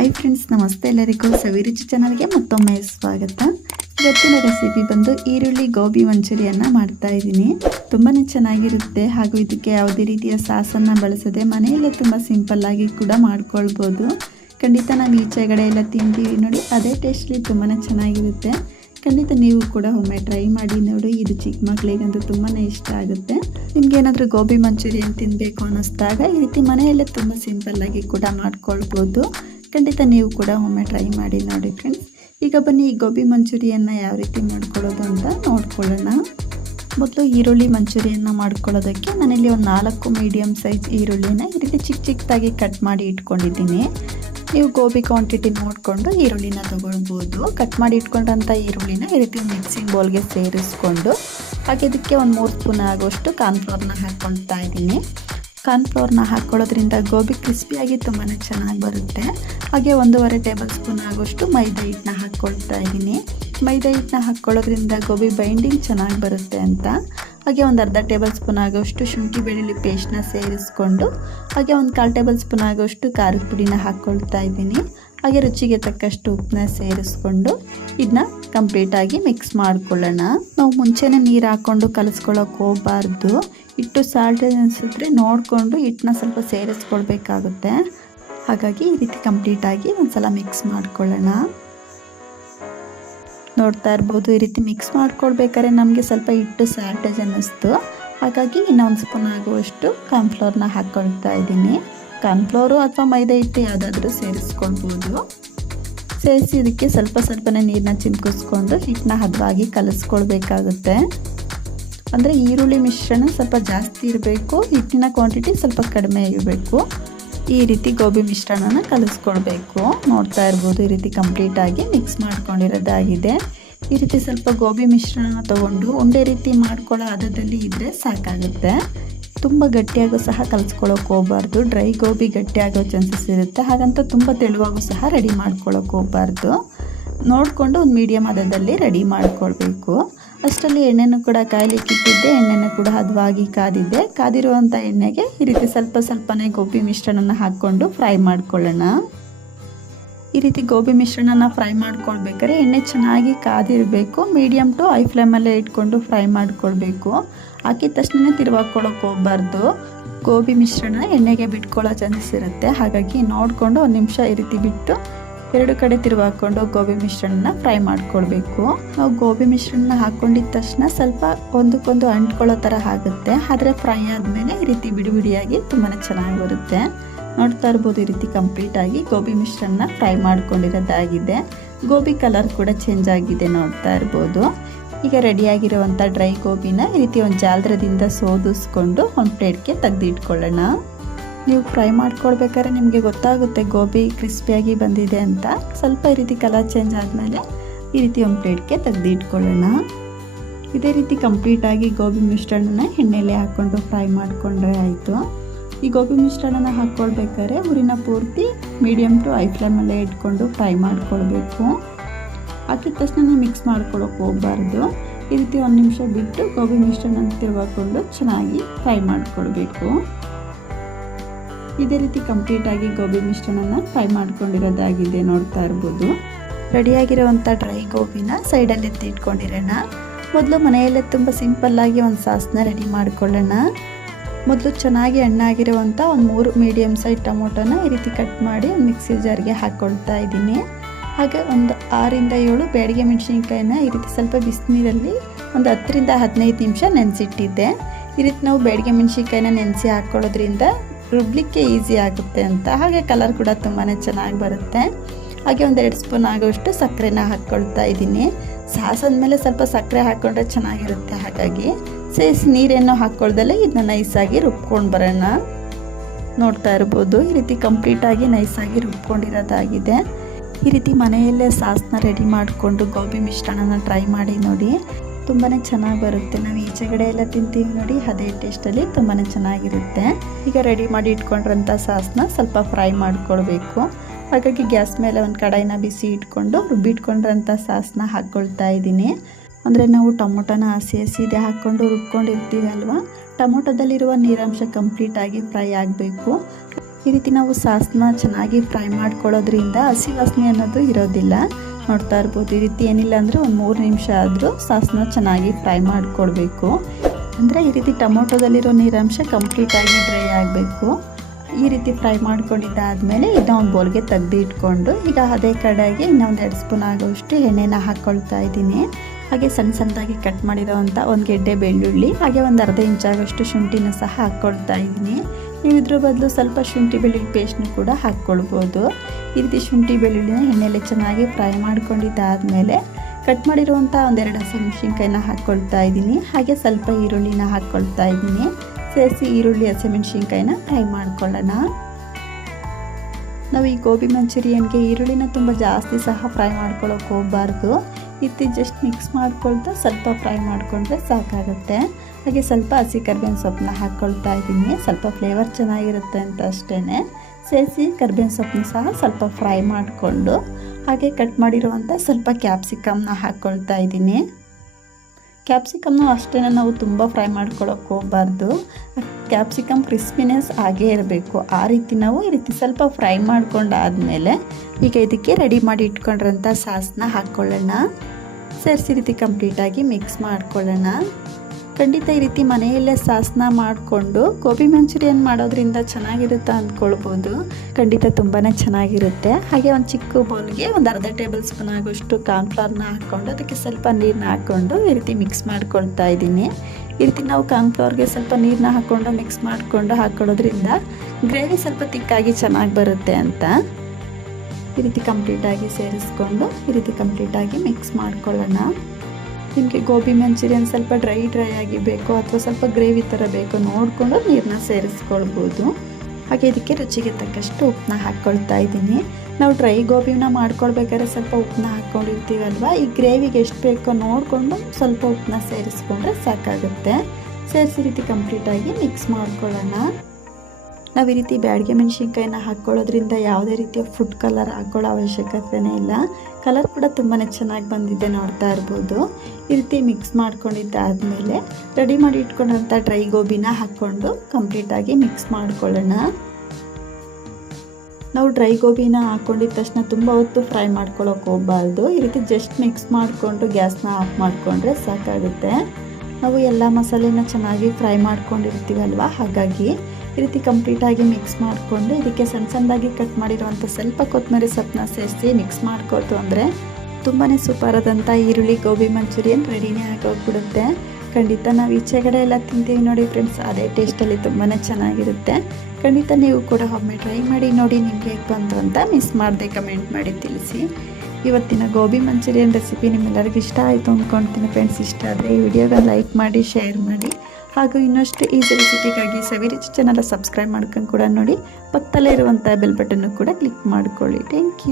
Hi friends, ನಮಸ್ತೆ ಎಲ್ಲರಿಗೂ. ಸವಿರುಚಿ ಚಾನಲ್ಗೆ ಮತ್ತೊಮ್ಮೆ ಸ್ವಾಗತ. ಇವತ್ತಿನ ರೆಸಿಪಿ ಬಂದು ಈರುಳ್ಳಿ ಗೋಬಿ ಮಂಚೂರಿಯನ್ನ ಮಾಡ್ತಾ ಇದ್ದೀನಿ. ತುಂಬಾ ಚೆನ್ನಾಗಿರುತ್ತೆ ಹಾಗೂ ಇದಕ್ಕೆ ಯಾವುದೇ ರೀತಿಯ ಸಾಸನ್ನು ಬಳಸದೆ ಮನೆಯಲ್ಲೇ ತುಂಬ ಸಿಂಪಲ್ಲಾಗಿ ಕೂಡ ಮಾಡ್ಕೊಳ್ಬೋದು. ಖಂಡಿತ ನಾವು ಈಚೆಗಡೆ ಎಲ್ಲ ತಿಂತೀವಿ ನೋಡಿ, ಅದೇ ಟೇಸ್ಟ್ಲಿ ತುಂಬಾ ಚೆನ್ನಾಗಿರುತ್ತೆ. ಖಂಡಿತ ನೀವು ಕೂಡ ಒಮ್ಮೆ ಟ್ರೈ ಮಾಡಿ ನೋಡಿ. ಇದು ಚಿಕ್ಕ ಮಕ್ಕಳಿಗಂತೂ ತುಂಬಾ ಇಷ್ಟ ಆಗುತ್ತೆ. ನಿಮ್ಗೆ ಏನಾದರೂ ಗೋಬಿ ಮಂಚೂರಿಯನ್ ತಿನ್ನಬೇಕು ಅನ್ನಿಸ್ದಾಗ ಈ ರೀತಿ ಮನೆಯಲ್ಲೇ ತುಂಬ ಸಿಂಪಲ್ಲಾಗಿ ಕೂಡ ಮಾಡ್ಕೊಳ್ಬೋದು. ಖಂಡಿತ ನೀವು ಕೂಡ ಒಮ್ಮೆ ಟ್ರೈ ಮಾಡಿ ನೋಡಿ ಫ್ರೆಂಡ್ಸ್. ಈಗ ಬನ್ನಿ ಈ ಗೋಬಿ ಮಂಚೂರಿಯನ್ನು ಯಾವ ರೀತಿ ಮಾಡ್ಕೊಳ್ಳೋದು ಅಂತ ನೋಡ್ಕೊಳ್ಳೋಣ. ಮೊದಲು ಈರುಳ್ಳಿ ಮಂಚೂರಿಯನ್ನು ಮಾಡ್ಕೊಳ್ಳೋದಕ್ಕೆ ನಾನಿಲ್ಲಿ ಒಂದು 4 ಮೀಡಿಯಮ್ ಸೈಜ್ ಈರುಳ್ಳಿನ ಈ ರೀತಿ ಚಿಕ್ಕದಾಗಿ ಕಟ್ ಮಾಡಿ ಇಟ್ಕೊಂಡಿದ್ದೀನಿ. ನೀವು ಗೋಬಿ ಕ್ವಾಂಟಿಟಿ ನೋಡಿಕೊಂಡು ಈರುಳ್ಳಿನ ತೊಗೊಳ್ಬೋದು. ಕಟ್ ಮಾಡಿ ಇಟ್ಕೊಂಡಂಥ ಈರುಳ್ಳಿನ ಈ ರೀತಿ ಮಿಕ್ಸಿಂಗ್ ಬೌಲ್ಗೆ ಸೇರಿಸ್ಕೊಂಡು ಹಾಗೆ ಇದಕ್ಕೆ ಒಂದು 3 ಸ್ಪೂನ್ ಆಗೋಷ್ಟು ಕಾರ್ನ್ಫ್ಲೋರ್ನ ಹಾಕ್ಕೊಳ್ತಾ ಇದ್ದೀನಿ. ಕಾರ್ನ್ಫ್ಲೋರ್ನ ಹಾಕ್ಕೊಳ್ಳೋದ್ರಿಂದ ಗೋಬಿ ಕ್ರಿಸ್ಪಿಯಾಗಿ ತುಂಬಾ ಚೆನ್ನಾಗಿ ಬರುತ್ತೆ. ಹಾಗೆ 1.5 ಟೇಬಲ್ ಸ್ಪೂನ್ ಆಗೋಷ್ಟು ಮೈದಾ ಹಿಟ್ಟನ್ನ ಹಾಕ್ಕೊಳ್ತಾ ಇದ್ದೀನಿ. ಮೈದಾ ಹಿಟ್ಟನ್ನ ಹಾಕ್ಕೊಳ್ಳೋದ್ರಿಂದ ಗೋಬಿ ಬೈಂಡಿಂಗ್ ಚೆನ್ನಾಗಿ ಬರುತ್ತೆ ಅಂತ. ಹಾಗೆ ಒಂದು ಅರ್ಧ ಟೇಬಲ್ ಸ್ಪೂನ್ ಆಗೋಷ್ಟು ಶುಂಠಿ ಬೆಳ್ಳುಳ್ಳಿ ಪೇಸ್ಟ್ನ ಸೇರಿಸ್ಕೊಂಡು ಹಾಗೆ ಒಂದು 1/4 ಟೇಬಲ್ ಸ್ಪೂನ್ ಆಗೋಷ್ಟು ಖಾರದ ಪುಡಿನ ಹಾಕ್ಕೊಳ್ತಾ ಇದ್ದೀನಿ. ಹಾಗೆ ರುಚಿಗೆ ತಕ್ಕಷ್ಟು ಉಪ್ಪನ್ನ ಸೇರಿಸ್ಕೊಂಡು ಇದನ್ನ ಕಂಪ್ಲೀಟಾಗಿ ಮಿಕ್ಸ್ ಮಾಡ್ಕೊಳ್ಳೋಣ. ನಾವು ಮುಂಚೆನೇ ನೀರು ಹಾಕ್ಕೊಂಡು ಕಲಿಸ್ಕೊಳ್ಳೋಕೆ ಹೋಗಬಾರ್ದು. ಹಿಟ್ಟು ಸಾಲ್ಟ್ ಅನಿಸಿದ್ರೆ ನೋಡಿಕೊಂಡು ಹಿಟ್ಟನ್ನ ಸ್ವಲ್ಪ ಸೇರಿಸ್ಕೊಳ್ಬೇಕಾಗುತ್ತೆ. ಹಾಗಾಗಿ ಈ ರೀತಿ ಕಂಪ್ಲೀಟಾಗಿ ಒಂದ್ಸಲ ಮಿಕ್ಸ್ ಮಾಡ್ಕೊಳ್ಳೋಣ. ನೋಡ್ತಾ ಇರ್ಬೋದು, ಈ ರೀತಿ ಮಿಕ್ಸ್ ಮಾಡ್ಕೊಳ್ಬೇಕಾದ್ರೆ ನಮಗೆ ಸ್ವಲ್ಪ ಹಿಟ್ಟು ಸಾಲ್ಟೇಜ್ ಅನ್ನಿಸ್ತು. ಹಾಗಾಗಿ ಇನ್ನೊಂದು ಸ್ಪೂನ್ ಆಗುವಷ್ಟು ಕಾರ್ನ್ಫ್ಲೋರ್ನ ಹಾಕ್ಕೊಳ್ತಾ ಇದ್ದೀನಿ. ಕಾರ್ನ್ಫ್ಲೋರು ಅಥವಾ ಮೈದಾ ಹಿಟ್ಟು ಯಾವುದಾದ್ರೂ ಸೇರಿಸ್ಕೊಳ್ಬೋದು. ಸೇರಿಸಿ ಇದಕ್ಕೆ ಸ್ವಲ್ಪನೇ ನೀರನ್ನ ಚಿಮ್ಕಿಸ್ಕೊಂಡು ಹಿಟ್ಟನ್ನ ಹದವಾಗಿ ಕಲಿಸ್ಕೊಳ್ಬೇಕಾಗುತ್ತೆ. ಅಂದರೆ ಈರುಳ್ಳಿ ಮಿಶ್ರಣ ಸ್ವಲ್ಪ ಜಾಸ್ತಿ ಇರಬೇಕು, ಹಿಟ್ಟಿನ ಕ್ವಾಂಟಿಟಿ ಸ್ವಲ್ಪ ಕಡಿಮೆ ಇರಬೇಕು. ಈ ರೀತಿ ಗೋಬಿ ಮಿಶ್ರಣನ ಕಲಿಸ್ಕೊಳ್ಬೇಕು. ನೋಡ್ತಾ ಇರ್ಬೋದು, ಈ ರೀತಿ ಕಂಪ್ಲೀಟಾಗಿ ಮಿಕ್ಸ್ ಮಾಡ್ಕೊಂಡಿರೋದಾಗಿದೆ. ಈ ರೀತಿ ಸ್ವಲ್ಪ ಗೋಬಿ ಮಿಶ್ರಣ ತೊಗೊಂಡು ಉಂಡೆ ರೀತಿ ಮಾಡ್ಕೊಳ್ಳೋ ಹದದಲ್ಲಿ ಇದ್ದರೆ ಸಾಕಾಗುತ್ತೆ. ತುಂಬ ಗಟ್ಟಿಯಾಗೂ ಸಹ ಕಲಿಸ್ಕೊಳ್ಳೋಕೆ ಹೋಗಬಾರ್ದು. ಡ್ರೈ ಗೋಬಿ ಗಟ್ಟಿಯಾಗೋ ಚಾನ್ಸಸ್ ಇರುತ್ತೆ. ಹಾಗಂತ ತುಂಬ ತೆಳುವಾಗೂ ಸಹ ರೆಡಿ ಮಾಡ್ಕೊಳ್ಳೋಕೆ ಹೋಗಬಾರ್ದು. ನೋಡಿಕೊಂಡು ಒಂದು ಮೀಡಿಯಮ್ ಹದದಲ್ಲಿ ರೆಡಿ ಮಾಡ್ಕೊಳ್ಬೇಕು. ಅಷ್ಟರಲ್ಲಿ ಎಣ್ಣೆನೂ ಕೂಡ ಕಾಯ್ಲಿಕ್ಕೆ ಇಟ್ಟಿದ್ದೆ. ಎಣ್ಣೆನೂ ಕೂಡ ಹದವಾಗಿ ಕಾದಿದ್ದೆ. ಕಾದಿರುವಂಥ ಎಣ್ಣೆಗೆ ಈ ರೀತಿ ಸ್ವಲ್ಪನೇ ಗೋಬಿ ಮಿಶ್ರಣನ ಹಾಕ್ಕೊಂಡು ಫ್ರೈ ಮಾಡ್ಕೊಳ್ಳೋಣ. ಈ ರೀತಿ ಗೋಬಿ ಮಿಶ್ರಣನ ಫ್ರೈ ಮಾಡ್ಕೊಳ್ಬೇಕಾದ್ರೆ ಎಣ್ಣೆ ಚೆನ್ನಾಗಿ ಕಾದಿರಬೇಕು. ಮೀಡಿಯಮ್ ಟು ಹೈ ಫ್ಲೇಮಲ್ಲೇ ಇಟ್ಕೊಂಡು ಫ್ರೈ ಮಾಡ್ಕೊಳ್ಬೇಕು. ಹಾಕಿದ ತಕ್ಷಣ ತಿರುವಾಕೊಳ್ಳೋಕೆ ಹೋಗಬಾರ್ದು. ಗೋಬಿ ಮಿಶ್ರಣ ಎಣ್ಣೆಗೆ ಬಿಟ್ಕೊಳ್ಳೋ ಚಾನ್ಸಸ್ ಇರುತ್ತೆ. ಹಾಗಾಗಿ ನೋಡಿಕೊಂಡು 1 ನಿಮಿಷ ಈ ರೀತಿ ಬಿಟ್ಟು 2 ಕಡೆ ತಿರುವಾಕೊಂಡು ಗೋಬಿ ಮಿಶ್ರಣನ ಫ್ರೈ ಮಾಡ್ಕೊಳ್ಬೇಕು. ನಾವು ಗೋಬಿ ಮಿಶ್ರಣನ ಹಾಕ್ಕೊಂಡಿದ್ದ ತಕ್ಷಣ ಸ್ವಲ್ಪ ಒಂದಕ್ಕೊಂದು ಅಂಟ್ಕೊಳ್ಳೋ ಥರ ಆಗುತ್ತೆ. ಆದರೆ ಫ್ರೈ ಆದಮೇಲೆ ಈ ರೀತಿ ಬಿಡಿಯಾಗಿ ತುಂಬಾ ಚೆನ್ನಾಗಿ ಬರುತ್ತೆ. ನೋಡ್ತಾ ಇರ್ಬೋದು, ಈ ರೀತಿ ಕಂಪ್ಲೀಟಾಗಿ ಗೋಬಿ ಮಿಶ್ರಣನ ಫ್ರೈ ಮಾಡ್ಕೊಂಡಿರೋದಾಗಿದೆ. ಗೋಬಿ ಕಲರ್ ಕೂಡ ಚೇಂಜ್ ಆಗಿದೆ, ನೋಡ್ತಾ ಇರ್ಬೋದು. ಈಗ ರೆಡಿಯಾಗಿರುವಂಥ ಡ್ರೈ ಗೋಬಿನ ಈ ರೀತಿ ಒಂದು ಜಾಲರದಿಂದ ಸೋದಿಸ್ಕೊಂಡು ಒಂದು ಪ್ಲೇಟ್ಗೆ ತೆಗೆದಿಟ್ಕೊಳ್ಳೋಣ. ನೀವು ಫ್ರೈ ಮಾಡ್ಕೊಳ್ಬೇಕಾದ್ರೆ ನಿಮಗೆ ಗೊತ್ತಾಗುತ್ತೆ ಗೋಬಿ ಕ್ರಿಸ್ಪಿಯಾಗಿ ಬಂದಿದೆ ಅಂತ. ಸ್ವಲ್ಪ ಈ ರೀತಿ ಕಲರ್ ಚೇಂಜ್ ಆದಮೇಲೆ ಈ ರೀತಿ ಒಂದು ಪ್ಲೇಟ್ಗೆ ತೆಗೆದಿಟ್ಕೊಳ್ಳೋಣ. ಇದೇ ರೀತಿ ಕಂಪ್ಲೀಟಾಗಿ ಗೋಬಿ ಮಿಶ್ರಣನ ಎಣ್ಣೆಲೆ ಹಾಕ್ಕೊಂಡು ಫ್ರೈ ಮಾಡಿಕೊಂಡ್ರೆ ಆಯಿತು. ಈ ಗೋಬಿ ಮಿಶ್ರಣನ ಹಾಕ್ಕೊಳ್ಬೇಕಾದ್ರೆ ಊರಿನ ಪೂರ್ತಿ ಮೀಡಿಯಮ್ ಟು ಹೈ ಫ್ಲೇಮಲ್ಲೇ ಇಟ್ಕೊಂಡು ಫ್ರೈ ಮಾಡ್ಕೊಳ್ಬೇಕು. ಹಾಕಿದ ತಕ್ಷಣ ಮಿಕ್ಸ್ ಮಾಡ್ಕೊಳ್ಳೋಕೆ ಹೋಗಬಾರ್ದು. ಈ ರೀತಿ 1 ನಿಮಿಷ ಬಿಟ್ಟು ಗೋಬಿ ಮಿಶ್ರಣ ತಿರುವಾಕೊಂಡು ಚೆನ್ನಾಗಿ ಫ್ರೈ ಮಾಡ್ಕೊಳ್ಬೇಕು. ಇದೇ ರೀತಿ ಕಂಪ್ಲೀಟಾಗಿ ಗೋಬಿ ಮಿಶ್ರಣನ ಫ್ರೈ ಮಾಡ್ಕೊಂಡಿರೋದಾಗಿದೆ, ನೋಡ್ತಾ ಇರ್ಬೋದು. ರೆಡಿಯಾಗಿರುವಂಥ ಡ್ರೈ ಗೋಬಿನ ಸೈಡಲ್ಲಿ ಎತ್ತಿ ಇಟ್ಕೊಂಡಿರೋಣ. ಮೊದಲು ಮನೆಯಲ್ಲೇ ತುಂಬ ಸಿಂಪಲ್ಲಾಗಿ ಒಂದು ಸಾಸ್ನ ರೆಡಿ ಮಾಡ್ಕೊಳ್ಳೋಣ. ಮೊದಲು ಚೆನ್ನಾಗಿ ಹಣ್ಣಾಗಿರುವಂಥ ಒಂದು 3 ಮೀಡಿಯಮ್ ಸೈಜ್ ಟೊಮೊಟೊನ ಈ ರೀತಿ ಕಟ್ ಮಾಡಿ ಮಿಕ್ಸಿ ಜಾರ್ಗೆ ಹಾಕ್ಕೊಳ್ತಾ ಇದ್ದೀನಿ. ಹಾಗೆ ಒಂದು 6 ರಿಂದ 7 ಬ್ಯಾಡಗಿ ಮೆಣಸಿನ್ಕಾಯಿನ ಈ ರೀತಿ ಸ್ವಲ್ಪ ಬಿಸಿನೀರಲ್ಲಿ ಒಂದು 10 ರಿಂದ 15 ನಿಮಿಷ ನೆನೆಸಿಟ್ಟಿದ್ದೆ. ಈ ರೀತಿ ನಾವು ಬ್ಯಾಡಗಿ ಮೆಣಸಿನ್ಕಾಯಿನ ನೆನೆಸಿ ಹಾಕ್ಕೊಳ್ಳೋದ್ರಿಂದ ರುಬ್ಲಿಕ್ಕೆ ಈಸಿ ಆಗುತ್ತೆ ಅಂತ. ಹಾಗೆ ಕಲರ್ ಕೂಡ ತುಂಬಾ ಚೆನ್ನಾಗಿ ಬರುತ್ತೆ. ಹಾಗೆ ಒಂದು 2 ಸ್ಪೂನ್ ಆಗೋಷ್ಟು ಸಕ್ಕರೆನ ಹಾಕ್ಕೊಳ್ತಾ ಇದ್ದೀನಿ. ಸಾಸಂದಮೇಲೆ ಸ್ವಲ್ಪ ಸಕ್ಕರೆ ಹಾಕ್ಕೊಂಡ್ರೆ ಚೆನ್ನಾಗಿರುತ್ತೆ. ಹಾಗಾಗಿ ಸೇರಿಸಿ ನೀರೇನೋ ಹಾಕ್ಕೊಳ್ದಲ್ಲೇ ಇದನ್ನ ನೈಸಾಗಿ ರುಬ್ಕೊಂಡು ಬರೋಣ. ನೋಡ್ತಾ ಇರ್ಬೋದು, ಈ ರೀತಿ ಕಂಪ್ಲೀಟಾಗಿ ನೈಸಾಗಿ ರುಬ್ಕೊಂಡಿರೋದಾಗಿದೆ. ಈ ರೀತಿ ಮನೆಯಲ್ಲೇ ಸಾಸ್ನ ರೆಡಿ ಮಾಡಿಕೊಂಡು ಗೋಬಿ ಮಿಶ್ರಣನ ಟ್ರೈ ಮಾಡಿ ನೋಡಿ, ತುಂಬಾ ಚೆನ್ನಾಗಿ ಬರುತ್ತೆ. ನಾವು ಈಚೆಗಡೆ ಎಲ್ಲ ತಿಂತೀವಿ ನೋಡಿ, ಅದೇ ಟೇಸ್ಟಲ್ಲಿ ತುಂಬಾ ಚೆನ್ನಾಗಿರುತ್ತೆ. ಈಗ ರೆಡಿ ಮಾಡಿ ಇಟ್ಕೊಂಡಿರೋಂಥ ಸಾಸ್ನ ಸ್ವಲ್ಪ ಫ್ರೈ ಮಾಡ್ಕೊಳ್ಬೇಕು. ಹಾಗಾಗಿ ಗ್ಯಾಸ್ ಮೇಲೆ ಒಂದು ಕಡಾಯಿನ ಬಿಸಿ ಇಟ್ಕೊಂಡು ರುಬ್ಬಿಟ್ಕೊಂಡಿರೋಂಥ ಸಾಸ್ನ ಹಾಕ್ಕೊಳ್ತಾ ಇದ್ದೀನಿ. ಅಂದರೆ ನಾವು ಟೊಮೊಟೊನ ಹಸಿ ಹಾಕ್ಕೊಂಡು ರುಬ್ಕೊಂಡಿರ್ತೀವಿ ಅಲ್ವಾ, ಟೊಮೊಟೊದಲ್ಲಿರುವ ನೀರಾಂಶ ಕಂಪ್ಲೀಟಾಗಿ ಫ್ರೈ ಆಗಬೇಕು. ಈ ರೀತಿ ನಾವು ಸಾಸನ್ನ ಚೆನ್ನಾಗಿ ಫ್ರೈ ಮಾಡ್ಕೊಳ್ಳೋದ್ರಿಂದ ಹಸಿ ವಾಸನೆ ಅನ್ನೋದು ಇರೋದಿಲ್ಲ. ನೋಡ್ತಾ ಇರ್ಬೋದು, ಈ ರೀತಿ ಏನಿಲ್ಲ ಅಂದರೆ ಒಂದು 3 ನಿಮಿಷ ಆದರೂ ಸಾಸನ್ನ ಚೆನ್ನಾಗಿ ಫ್ರೈ ಮಾಡಿಕೊಡ್ಬೇಕು. ಅಂದರೆ ಈ ರೀತಿ ಟೊಮೊಟೊದಲ್ಲಿರೋ ನೀರಾಂಶ ಕಂಪ್ಲೀಟಾಗಿ ಡ್ರೈ ಆಗಬೇಕು. ಈ ರೀತಿ ಫ್ರೈ ಮಾಡ್ಕೊಂಡಿದ್ದಾದಮೇಲೆ ಇದನ್ನ ಒಂದು ಬೌಲ್ಗೆ ತೆಗೆದು ಇಟ್ಕೊಂಡು, ಈಗ ಅದೇ ಕಡೆಗೆ ಇನ್ನೊಂದು 2 ಸ್ಪೂನ್ ಆಗೋಷ್ಟು ಎಣ್ಣೆನ ಹಾಕ್ಕೊಳ್ತಾ ಇದ್ದೀನಿ. ಹಾಗೆ ಸಣ್ಣ ಸಣ್ಣದಾಗಿ ಕಟ್ ಮಾಡಿರೋವಂಥ ಒಂದು ಗೆಡ್ಡೆ ಬೆಳ್ಳುಳ್ಳಿ, ಹಾಗೆ ಒಂದು ಅರ್ಧ ಇಂಚಾಗೋಷ್ಟು ಶುಂಠಿನ ಸಹ ಹಾಕ್ಕೊಳ್ತಾ ಇದ್ದೀನಿ. ನೀವು ಇದ್ರ ಬದಲು ಸ್ವಲ್ಪ ಶುಂಠಿ ಬೆಳ್ಳುಳ್ಳಿ ಪೇಸ್ಟ್ನು ಕೂಡ ಹಾಕ್ಕೊಳ್ಬೋದು. ಈ ರೀತಿ ಶುಂಠಿ ಬೆಳ್ಳುಳ್ಳಿನ ಎಣ್ಣೆಯಲ್ಲಿ ಚೆನ್ನಾಗಿ ಫ್ರೈ ಮಾಡ್ಕೊಂಡಿದ್ದಾದಮೇಲೆ ಕಟ್ ಮಾಡಿರುವಂಥ ಒಂದೆರಡು ಹಸಿಮೆಣಸಿನ್ಕಾಯಿನ ಹಾಕ್ಕೊಳ್ತಾ ಇದ್ದೀನಿ. ಹಾಗೆ ಸ್ವಲ್ಪ ಈರುಳ್ಳಿನ ಹಾಕ್ಕೊಳ್ತಾ ಇದ್ದೀನಿ. ಸೇರಿಸಿ ಈರುಳ್ಳಿ ಹಸಿಮೆಣಸಿನ್ಕಾಯಿನ ಫ್ರೈ ಮಾಡ್ಕೊಳ್ಳೋಣ. ನಾವು ಈ ಗೋಬಿ ಮಂಚೂರಿಯನ್ಗೆ ಈರುಳ್ಳಿನ ತುಂಬ ಜಾಸ್ತಿ ಸಹ ಫ್ರೈ ಮಾಡ್ಕೊಳ್ಳೋಕೆ ಹೋಗಬಾರ್ದು. ಇತ್ತು ಜಸ್ಟ್ ಮಿಕ್ಸ್ ಮಾಡ್ಕೊಳ್ತಾ ಸ್ವಲ್ಪ ಫ್ರೈ ಮಾಡಿಕೊಂಡ್ರೆ ಸಾಕಾಗುತ್ತೆ. ಹಾಗೆ ಸ್ವಲ್ಪ ಹಸಿ ಕರಿಬೇವಿನ ಸೊಪ್ಪನ್ನ ಹಾಕ್ಕೊಳ್ತಾ ಇದ್ದೀನಿ, ಸ್ವಲ್ಪ ಫ್ಲೇವರ್ ಚೆನ್ನಾಗಿರುತ್ತೆ ಅಂತ ಅಷ್ಟೇ. ಸೇರಿಸಿ ಕರಿಬೇವಿನ ಸೊಪ್ಪನ್ನ ಸಹ ಸ್ವಲ್ಪ ಫ್ರೈ ಮಾಡಿಕೊಂಡು ಹಾಗೆ ಕಟ್ ಮಾಡಿರುವಂಥ ಸ್ವಲ್ಪ ಕ್ಯಾಪ್ಸಿಕಮ್ನ ಹಾಕ್ಕೊಳ್ತಾ ಇದ್ದೀನಿ. ಕ್ಯಾಪ್ಸಿಕಮ್ನ ಅಷ್ಟೇ ನಾವು ತುಂಬ ಫ್ರೈ ಮಾಡ್ಕೊಳ್ಳೋಕೆ ಹೋಗಬಾರ್ದು. ಕ್ಯಾಪ್ಸಿಕಮ್ ಕ್ರಿಸ್ಪಿನೆಸ್ ಆಗೇ ಇರಬೇಕು. ಆ ರೀತಿ ನಾವು ಈ ರೀತಿ ಸ್ವಲ್ಪ ಫ್ರೈ ಮಾಡ್ಕೊಂಡಾದಮೇಲೆ ಈಗ ಇದಕ್ಕೆ ರೆಡಿ ಮಾಡಿ ಇಟ್ಕೊಂಡಿರೋಂಥ ಸಾಸನ್ನ ಹಾಕ್ಕೊಳ್ಳೋಣ. ಸೇರಿಸಿ ರೀತಿ ಕಂಪ್ಲೀಟಾಗಿ ಮಿಕ್ಸ್ ಮಾಡ್ಕೊಳ್ಳೋಣ. ಖಂಡಿತ ಈ ರೀತಿ ಮನೆಯಲ್ಲೇ ಸಾಸನ್ನ ಮಾಡಿಕೊಂಡು ಗೋಬಿ ಮಂಚೂರಿಯನ್ ಮಾಡೋದ್ರಿಂದ ಚೆನ್ನಾಗಿರುತ್ತೆ ಅಂದ್ಕೊಳ್ಬೋದು. ಖಂಡಿತ ತುಂಬಾ ಚೆನ್ನಾಗಿರುತ್ತೆ. ಹಾಗೆ ಒಂದು ಚಿಕ್ಕ ಬೌಲ್ಗೆ ಒಂದು ಅರ್ಧ ಟೇಬಲ್ ಸ್ಪೂನ್ ಆಗೋಷ್ಟು ಕಾರ್ನ್ಫ್ಲವರ್ನ ಹಾಕ್ಕೊಂಡು ಅದಕ್ಕೆ ಸ್ವಲ್ಪ ನೀರನ್ನ ಹಾಕ್ಕೊಂಡು ಈ ರೀತಿ ಮಿಕ್ಸ್ ಮಾಡ್ಕೊಳ್ತಾ ಇದ್ದೀನಿ. ಈ ರೀತಿ ನಾವು ಕಾರ್ನ್ಫ್ಲವರ್ಗೆ ಸ್ವಲ್ಪ ನೀರನ್ನ ಹಾಕ್ಕೊಂಡು ಮಿಕ್ಸ್ ಮಾಡಿಕೊಂಡು ಹಾಕ್ಕೊಳ್ಳೋದ್ರಿಂದ ಗ್ರೇವಿ ಸ್ವಲ್ಪ ತಿಕ್ಕಾಗಿ ಚೆನ್ನಾಗಿ ಬರುತ್ತೆ ಅಂತ. ಈ ರೀತಿ ಕಂಪ್ಲೀಟಾಗಿ ಸೇರಿಸ್ಕೊಂಡು ಈ ರೀತಿ ಕಂಪ್ಲೀಟಾಗಿ ಮಿಕ್ಸ್ ಮಾಡ್ಕೊಳ್ಳೋಣ. ನಿಮಗೆ ಗೋಬಿ ಮಂಚೂರಿಯನ್ ಸ್ವಲ್ಪ ಡ್ರೈ ಆಗಿ ಬೇಕು ಅಥವಾ ಸ್ವಲ್ಪ ಗ್ರೇವಿ ಥರ ಬೇಕು ನೋಡಿಕೊಂಡು ನೀರನ್ನ ಸೇರಿಸ್ಕೊಳ್ಬೋದು. ಹಾಗೆ ಇದಕ್ಕೆ ರುಚಿಗೆ ತಕ್ಕಷ್ಟು ಉಪ್ಪನ್ನ ಹಾಕ್ಕೊಳ್ತಾ ಇದ್ದೀನಿ. ನಾವು ಡ್ರೈ ಗೋಬಿನ ಮಾಡ್ಕೊಳ್ಬೇಕಾದ್ರೆ ಸ್ವಲ್ಪ ಉಪ್ಪನ್ನ ಹಾಕ್ಕೊಂಡಿರ್ತೀವಲ್ವ, ಈ ಗ್ರೇವಿಗೆ ಎಷ್ಟು ಬೇಕೋ ನೋಡಿಕೊಂಡು ಸ್ವಲ್ಪ ಉಪ್ಪನ್ನ ಸೇರಿಸ್ಕೊಂಡ್ರೆ ಸಾಕಾಗುತ್ತೆ. ಸೇರಿಸಿ ರೀತಿ ಕಂಪ್ಲೀಟಾಗಿ ಮಿಕ್ಸ್ ಮಾಡ್ಕೊಳ್ಳೋಣ. ನಾವು ಈ ರೀತಿ ಬ್ಯಾಡಗೆ ಮೆಣಸಿನ್ಕಾಯಿನ ಹಾಕ್ಕೊಳ್ಳೋದ್ರಿಂದ ಯಾವುದೇ ರೀತಿಯ ಫುಡ್ ಕಲರ್ ಹಾಕ್ಕೊಳ್ಳೋ ಅವಶ್ಯಕತೆನೇ ಇಲ್ಲ. ಕಲರ್ ಕೂಡ ತುಂಬಾ ಚೆನ್ನಾಗಿ ಬಂದಿದೆ, ನೋಡ್ತಾ ಇರ್ಬೋದು. ಈ ರೀತಿ ಮಿಕ್ಸ್ ಮಾಡ್ಕೊಂಡಿದ್ದಾದಮೇಲೆ ರೆಡಿ ಮಾಡಿ ಇಟ್ಕೊಂಡಂಥ ಡ್ರೈ ಗೋಬಿನ ಹಾಕ್ಕೊಂಡು ಕಂಪ್ಲೀಟಾಗಿ ಮಿಕ್ಸ್ ಮಾಡ್ಕೊಳ್ಳೋಣ. ನಾವು ಡ್ರೈ ಗೋಬಿನ ಹಾಕ್ಕೊಂಡಿದ್ದ ತಕ್ಷಣ ತುಂಬ ಹೊತ್ತು ಫ್ರೈ ಮಾಡ್ಕೊಳ್ಳೋಕೆ ಹೋಗಬಾರ್ದು. ಈ ರೀತಿ ಜಸ್ಟ್ ಮಿಕ್ಸ್ ಮಾಡಿಕೊಂಡು ಗ್ಯಾಸ್ನ ಆಫ್ ಮಾಡಿಕೊಂಡ್ರೆ ಸಾಕಾಗುತ್ತೆ. ನಾವು ಎಲ್ಲ ಮಸಾಲೆನ ಚೆನ್ನಾಗಿ ಫ್ರೈ ಮಾಡ್ಕೊಂಡಿರ್ತೀವಲ್ವ, ಹಾಗಾಗಿ ಈ ರೀತಿ ಕಂಪ್ಲೀಟಾಗಿ ಮಿಕ್ಸ್ ಮಾಡಿಕೊಂಡು ಇದಕ್ಕೆ ಸಣ್ಣ ಸಣ್ಣದಾಗಿ ಕಟ್ ಮಾಡಿರುವಂಥ ಸ್ವಲ್ಪ ಕೊತ್ತಂಬರಿ ಸೊಪ್ಪನ್ನ ಸೇರಿಸಿ ಮಿಕ್ಸ್ ಮಾಡ್ಕೊತು ಅಂದರೆ ತುಂಬಾ ಸೂಪರಾದಂಥ ಈರುಳ್ಳಿ ಗೋಬಿ ಮಂಚೂರಿಯನ್ ರೆಡಿನೇ ಆಗೋಗ್ಬಿಡುತ್ತೆ. ಖಂಡಿತ ನಾವು ಈಚೆಗಡೆ ಎಲ್ಲ ತಿಂತೀವಿ ನೋಡಿ ಫ್ರೆಂಡ್ಸ್, ಅದೇ ಟೇಸ್ಟಲ್ಲಿ ತುಂಬಾ ಚೆನ್ನಾಗಿರುತ್ತೆ. ಖಂಡಿತ ನೀವು ಕೂಡ ಒಮ್ಮೆ ಟ್ರೈ ಮಾಡಿ ನೋಡಿ, ನಿಮಗೆ ಹೇಗೆ ಬಂತು ಅಂತ ಮಿಸ್ ಮಾಡದೆ ಕಮೆಂಟ್ ಮಾಡಿ ತಿಳಿಸಿ. ಇವತ್ತಿನ ಗೋಬಿ ಮಂಚೂರಿಯನ್ ರೆಸಿಪಿ ನಿಮ್ಮೆಲ್ಲರಿಗೂ ಇಷ್ಟ ಆಯಿತು ಅಂದ್ಕೊಳ್ತೀನಿ ಫ್ರೆಂಡ್ಸ್. ಇಷ್ಟ ಆದರೆ ಈ ವಿಡಿಯೋನ ಲೈಕ್ ಮಾಡಿ, ಶೇರ್ ಮಾಡಿ. ಹಾಗೂ ಇನ್ನಷ್ಟು ಈಸಿ ರೆಸಿಪಿಗಾಗಿ ಸವಿರುಚಿ ಚಾನಲ್ ಸಬ್ಸ್ಕ್ರೈಬ್ ಮಾಡ್ಕೊಂಡು ಕೂಡ ನೋಡಿ. ಪಕ್ಕದಲ್ಲೇ ಇರುವಂಥ ಬೆಲ್ ಬಟನ್ನು ಕೂಡ ಕ್ಲಿಕ್ ಮಾಡ್ಕೊಳ್ಳಿ. Thank you.